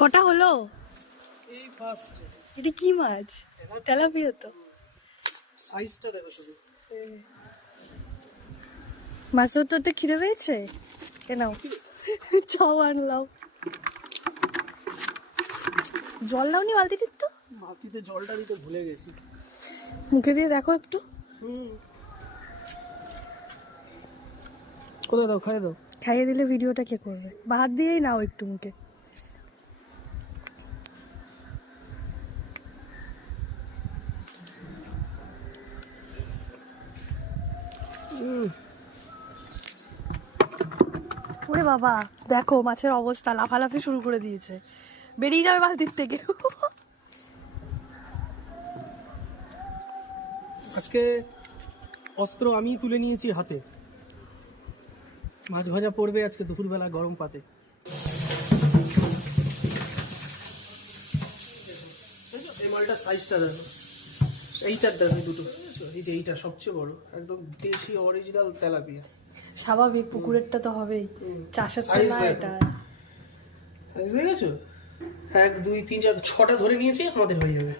কটা হলো? এই ফার্স্ট। এটা কি মাছ? তেলাপিয়া তো। সাইজটা দেখো শুধু। মাছ ধরতে খিদে পেয়েছে? নাও চাও আনলাম। জল দাওনি বালতিতে? একটু বালতিতে জলটা দিতে ভুলে গেছি। মুখে দিয়ে দেখো একটু। কোথায় দাও, খাইয়ে দাও। খাইয়ে দিলে ভিডিওটা কে করবে? ভাত দিয়েই নাও একটু মুখে। ওরে বাবা, দেখো মাছের অবস্থা, লাফালাফি শুরু করে দিয়েছে, বেরিয়ে যাবে বালতির থেকে। আজকে অস্ত্র আমি তুলে নিয়েছি হাতে। মাছ ভাজা পড়বে আজকে দুপুরবেলা গরম পাতে। এই মালটার সাইজটা দেখো, এইটার দেখো দুটো, এই যে এইটা সবচেয়ে বড়, একদম দেশি অরিজিনাল তেলাপিয়া। স্বাভাবিক, পুকুরেরটা তো হবেই, চাষের তো না এটা। সাইজ দেখেছো? 1 2 3 4 6টা ধরে নিয়েছি, আমাদের হয়ে যাবে।